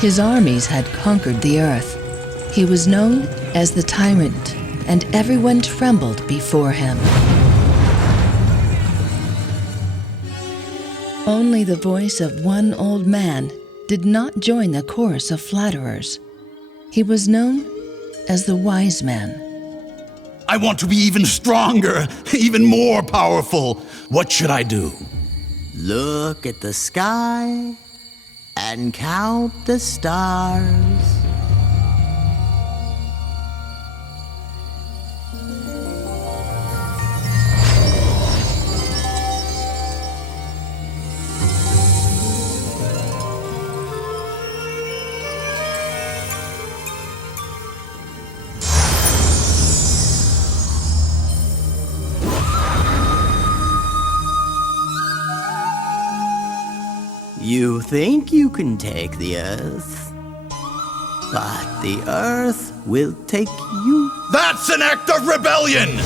His armies had conquered the earth. He was known as the Tyrant, and everyone trembled before him. Only the voice of one old man did not join the chorus of flatterers. He was known as the Wise Man. I want to be even stronger, even more powerful. What should I do? Look at the sky and count the stars. You think you can take the Earth, but the Earth will take you. That's an act of rebellion!